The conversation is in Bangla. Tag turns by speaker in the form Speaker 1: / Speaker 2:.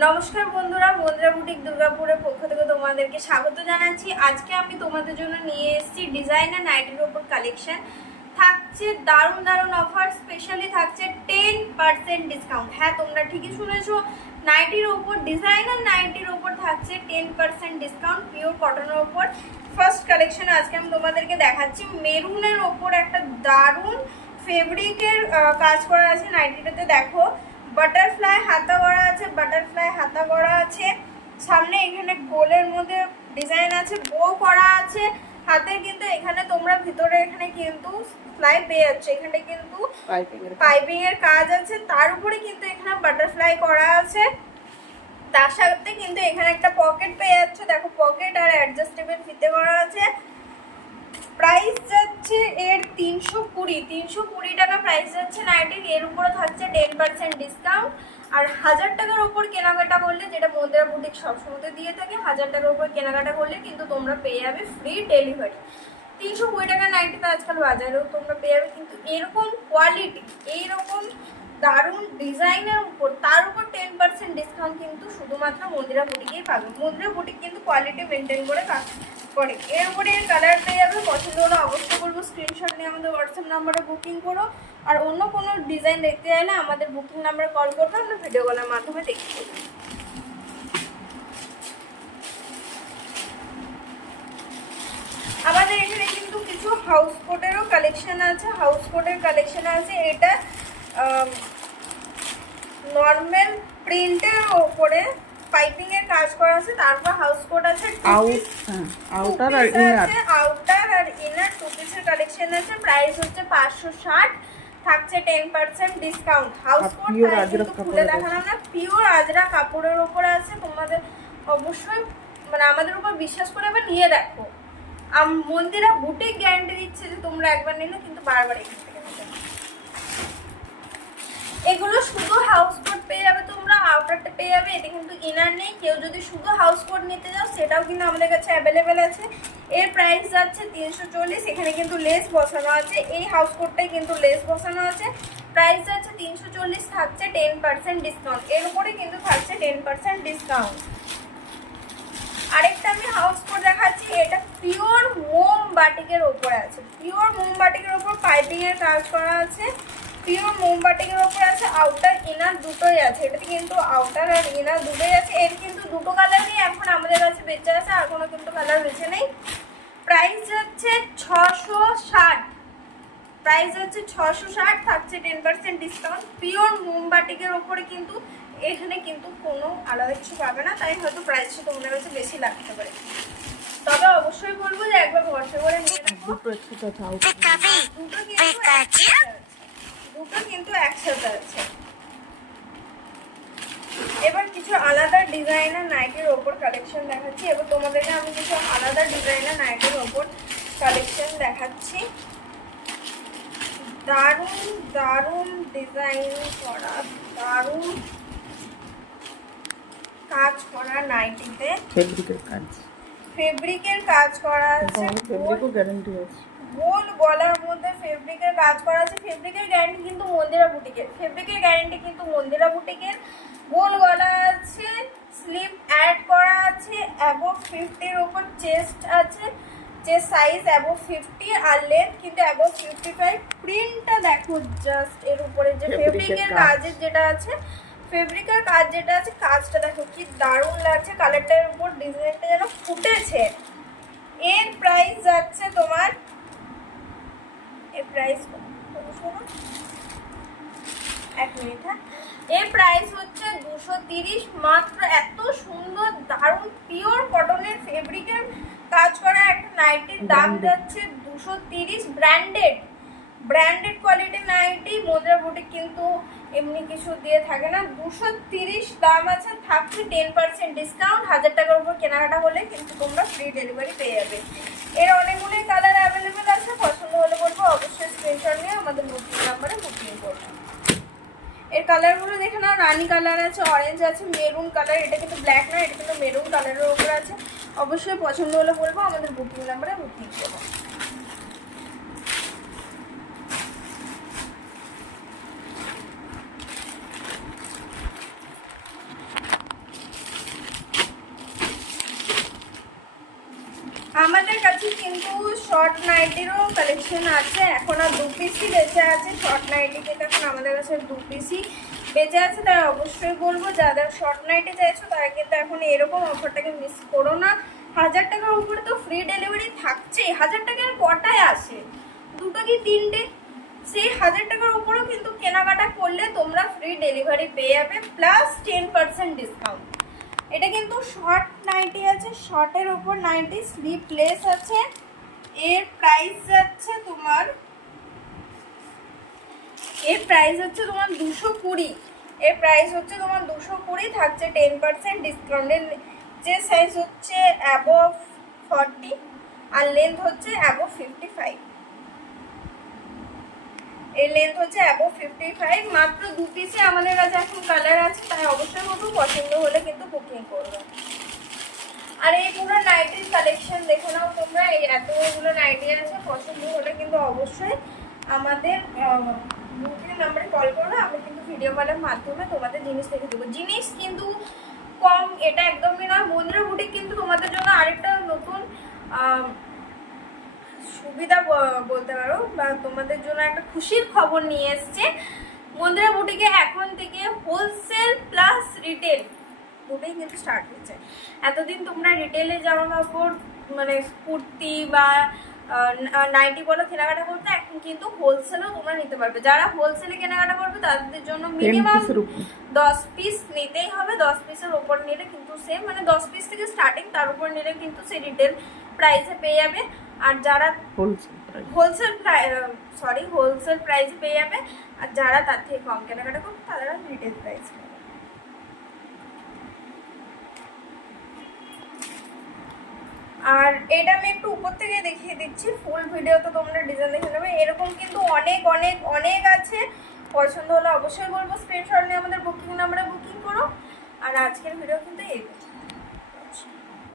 Speaker 1: নমস্কার বন্ধুরা বন্ধুরা বুটিক দুর্গাপুরের পক্ষ থেকে তোমাদেরকে স্বাগত জানাচ্ছি। আজকে আমি তোমাদের জন্য নিয়ে এসেছি ডিজাইনার নাইটির ওপর কালেকশন থাকছে দারুণ দারুণ অফার স্পেশালি থাকছে টেন পার্সেন্ট ডিসকাউন্ট হ্যাঁ তোমরা ঠিকই শুনেছো নাইটির ওপর ডিজাইনার নাইটির ওপর থাকছে টেন পার্সেন্ট ডিসকাউন্ট পিওর কটনের ওপর ফার্স্ট কালেকশন আজকে আমি তোমাদেরকে দেখাচ্ছি। মেরুনের ওপর একটা দারুণ ফেব্রিকের কাজ করা আছে নাইটিটাতে দেখো বাটারফ্লাই হাতা করা আছে বাটারফ্লাই হাতা করা আছে। সামনে এখানে গোলের মধ্যে ডিজাইন আছে বো করা আছে। হাতে কিন্তু এখানে তোমরা ভিতরে এখানে কিন্তু ফ্লাই পেয়ে যাচ্ছে। এখানে কিন্তু
Speaker 2: পাইপিং এর
Speaker 1: পাইপিং এর কাজ আছে। তার উপরে কিন্তু এখানে বাটারফ্লাই করা আছে। তার সাথে কিন্তু এখানে একটা পকেট পেয়ে যাচ্ছ। দেখো পকেট আর অ্যাডজাস্টেবল ফিতে করা আছে। প্রাইস যাচ্ছে এর তিনশো কুড়ি। তিনশো কুড়ি টাকা প্রাইস যাচ্ছে নাইটির এর উপরে থাকছে টেন পার্সেন্ট ডিসকাউন্ট আর হাজার টাকার উপর কেনাকাটা করলে যেটা মন্দিরা বুটিক সবসময় দিয়ে থাকে, হাজার টাকার উপর কেনাকাটা করলে কিন্তু তোমরা পেয়ে যাবে ফ্রি ডেলিভারি তিনশো কুড়ি টাকা নাইটিতে আজকাল বাজারেও তোমরা পেয়ে যাবে, কিন্তু এরকম কোয়ালিটি এইরকম দারুণ ডিজাইনের উপর, তার উপর টেন পার্সেন্ট ডিসকাউন্ট কিন্তু শুধুমাত্র মন্দিরা বুটিকেই পাবে। মন্দিরা বুটিক কিন্তু কোয়ালিটি মেনটেন করে কাজ করে। এর উপরে এর কালার পেয়ে যাবে, পছন্দ হলে অবশ্যই করব স্ক্রিনশট নিয়ে আমাদের হোয়াটসঅ্যাপ নাম্বারে বুকিং করো। আর অন্য কোনো ডিজাইন দেখতে চাইলে আমাদের বুকিং নাম্বারে কল করবে আমরা ভিডিও কলের মাধ্যমে দেখতে আমাদের এখানে কিন্তু কিছু হাউস কোটেরও কালেকশন আছে হাউস কোটের কালেকশন আছে। এটা নর্মাল প্রিন্টের ওপরে পাইপিং এর কাজ করা আছে তারপর হাউস কোট আছে
Speaker 2: আউট হ্যাঁ আউটার আর ইনার
Speaker 1: আউটার আর ইনার টু পিসের কালেকশন আছে প্রাইস হচ্ছে পাঁচশো ষাট থাকছে ten percent discount house coat খুলে দেখালাম না পিওর আজরা কাপড়ের ওপরে আছে তোমাদের অবশ্যই মানে আমাদের উপর বিশ্বাস করে এবার নিয়ে দেখো। আম- মন্দিরা বুটিক গ্যারান্টি দিচ্ছে যে তোমরা একবার নিলে কিন্তু বারবার এখান থেকে। এগুলো শুধু হাউস কোট পেয়ে যাবে, তোমরা আউটারটা পেয়ে যাবে, এতে কিন্তু ইনার নেই। কেউ যদি শুধু হাউস কোট নিতে যাও, সেটাও কিন্তু আমাদের কাছে অ্যাভেলেবেল আছে। এর প্রাইস যাচ্ছে তিনশো চল্লিশ, এখানে কিন্তু লেস বসানো আছে। এই হাউস কোটটাই কিন্তু লেস বসানো আছে। প্রাইস যাচ্ছে তিনশো চল্লিশ, থাকছে টেন পার্সেন্ট ডিসকাউন্ট এর উপরে কিন্তু থাকছে টেন পার্সেন্ট ডিসকাউন্ট আরেকটা আমি হাউস কোট দেখাচ্ছি, এটা পিওর মোম বাটিকের ওপরে আছে। পিওর মোম বাটিকের ওপর পাইপিং এর কাজ করা আছে। পিওর মোম বাটিকের ওপর আছে আউটার ইনার দুটোই আছে। এটাতে কিন্তু আউটার আর ইনার দুটোই আছে। এর কিন্তু দুটো কালারই এখন আমাদের কাছে বেঁচে আছে আর কোনো কিন্তু কালার বেঁচে নেই। প্রাইস হচ্ছে ছশো ষাট। প্রাইস হচ্ছে ছশো ষাট থাকছে টেন পার্সেন্ট ডিসকাউন্ট পিওর মোমবাটিকের ওপরে কিন্তু এখানে কিন্তু কোনো আলাদা কিছু পাবে না তাই হয়তো প্রাইসটা তোমাদের কাছে বেশি লাগতে পারে। তবে অবশ্যই বলব যে একবার ভরসা করে নিয়ে দেখো।
Speaker 2: দুটো
Speaker 1: কিন্তু আছে। দুটো কিন্তু একসাথে আছে। এবার কিছু আলাদা ডিজাইনার নাইটের ওপর কালেকশন দেখাচ্ছি। এবার তোমাদেরকে আমি কিছু আলাদা ডিজাইনার নাইটের ওপর কালেকশন দেখাচ্ছি। দারুণ দারুণ ডিজাইন করা, দারুণ কাজ করা নাইটিতে।
Speaker 2: কাজ।
Speaker 1: ফেব্রিকের কাজ করা আছে
Speaker 2: ফেব্রিকও গ্যারান্টি আছে।
Speaker 1: গোল গলার মধ্যে ফেব্রিকের কাজ করা আছে। ফেব্রিকের গ্যারান্টি কিন্তু মন্দিরা বুটিকের। ফেব্রিকের গ্যারান্টি কিন্তু মন্দিরা বুটিকের। গোল গলা আছে স্লিপ অ্যাড করা আছে অ্যাবভ ফিফটির ওপর চেস্ট আছে যে সাইজ অ্যাবভ ফিফটি আর লেন্থ কিন্তু অ্যাবভ ফিফটি ফাইভ প্রিন্টটা দেখো জাস্ট এর উপরে যে ফেব্রিকের
Speaker 2: কাজ।
Speaker 1: কাজের যেটা আছে ফেব্রিকের কাজ যেটা আছে কাজটা দেখো কি দারুণ লাগছে। কালারটার উপর ডিজাইনটা যেন ফুটেছে। এর প্রাইস যাচ্ছে তোমার এর প্রাইস এক মিনিট হ্যাঁ। এর প্রাইস হচ্ছে দুশো তিরিশ মাত্র এত সুন্দর দারুণ পিওর কটনের ফেব্রিকের কাজ করা একটা নাইটির দাম যাচ্ছে দুশো তিরিশ ব্র্যান্ডেড ব্র্যান্ডেড কোয়ালিটির নাইটি মোদ্রা বুটিক কিন্তু এমনি কিছু দিয়ে থাকে না। দুশো তিরিশ দাম আছে, থাকছে টেন পার্সেন্ট ডিসকাউন্ট হাজার টাকার উপর কেনাকাটা হলে কিন্তু তোমরা ফ্রি ডেলিভারি পেয়ে যাবে। এর অনেকগুলোই কালার অ্যাভেলেবেল আছে। পছন্দ হলে বলব অবশ্যই স্ক্রিনশট নিয়ে আমাদের বুকিং নাম্বারে বুকিং করবে এর কালারগুলো দেখে নাও। রানি কালার আছে অরেঞ্জ আছে মেরুন কালার এটা কিন্তু ব্ল্যাক না এটা কিন্তু মেরুন কালারের ওপর আছে। অবশ্যই পছন্দ হলে বলব আমাদের বুকিং নাম্বারে বুকিং করব দেখাচ্ছি কিন্তু শর্ট নাইটিরও কালেকশন আছে। এখন আর দু পিসই বেঁচে আছে। শর্ট নাইটি কিন্তু এখন আমাদের কাছে দু পিসই বেঁচে আছে। তাই অবশ্যই বলব যাদের শর্ট নাইটি চাইছো তারা কিন্তু এখন এরকম অফারটাকে মিস করো না। হাজার টাকার উপরে তো ফ্রি ডেলিভারি থাকছেই। হাজার টাকার কটায় আসে? দুটো কি তিনটে? সেই হাজার টাকার উপরেও কিন্তু কেনাকাটা করলে তোমরা ফ্রি ডেলিভারি পেয়ে যাবে প্লাস টেন পার্সেন্ট ডিসকাউন্ট এটা কিন্তু শর্ট নাইটি আছে শর্টের ওপর নাইটি স্লিপলেস আছে। এর প্রাইস যাচ্ছে তোমার, এর প্রাইস হচ্ছে তোমার দুশো কুড়ি। এর প্রাইস হচ্ছে তোমার দুশো কুড়ি, থাকছে টেন পার্সেন্ট ডিসকাউন্টের যে সাইজ হচ্ছে অ্যাবভ ফর্টি আর লেন্থ হচ্ছে অ্যাবভ ফিফটি ফাইভ এর লেন্থ হচ্ছে অ্যাবভ ফিফটি ফাইভ মাত্র দু পিসে আমাদের কাছে এখন কালার আছে, তাই অবশ্যই বলব, পছন্দ হলে কিন্তু বুকিং করবে। আর এই পুরো নাইটির কালেকশন দেখে নাও তোমরা, এই এতগুলো নাইটি আছে, পছন্দ হলে কিন্তু অবশ্যই আমাদের বুকিং নাম্বারে কল করো আমি কিন্তু ভিডিও কলের মাধ্যমে তোমাদের জিনিস দেখে দেবো। জিনিস কিন্তু কম, এটা একদমই নয়, বন্ধুরা বুটিক কিন্তু তোমাদের জন্য আরেকটা নতুন সুবিধা বলতে পারো বা তোমাদের জন্য একটা খুশির খবর নিয়ে এসছে। মন্দিরা বুটিকে এখন থেকে হোলসেল প্লাস রিটেল দুটোই কিন্তু স্টার্ট হচ্ছে এতদিন তোমরা রিটেলে জামা কাপড় মানে কুর্তি বা নাইটি বলো কেনাকাটা করতে এখন কিন্তু হোলসেলও তোমরা নিতে পারবে। যারা হোলসেলে কেনাকাটা করবে তাদের জন্য মিনিমাম দশ পিস নিতেই হবে। দশ পিসের ওপর নিলে কিন্তু সে মানে দশ পিস থেকে স্টার্টিং তার উপর নিলে কিন্তু সে রিটেল প্রাইসে পেয়ে যাবে। আর যারা হোলসেল সরি হোলসেল প্রাইসে পেয়ে যাবে। আর যারা তার থেকে কম কেনাকাটা করবে তারা রিটেল প্রাইস আর এটা আমি একটু উপর থেকে দেখিয়ে দিচ্ছি ফুল ভিডিও তো তোমরা ডিজাইন দেখে নেবে। এরকম কিন্তু অনেক অনেক অনেক আছে। পছন্দ হলে অবশ্যই বলব স্ক্রিনশট নিয়ে আমাদের বুকিং নাম্বারে বুকিং করো। আর আজকের ভিডিও কিন্তু এই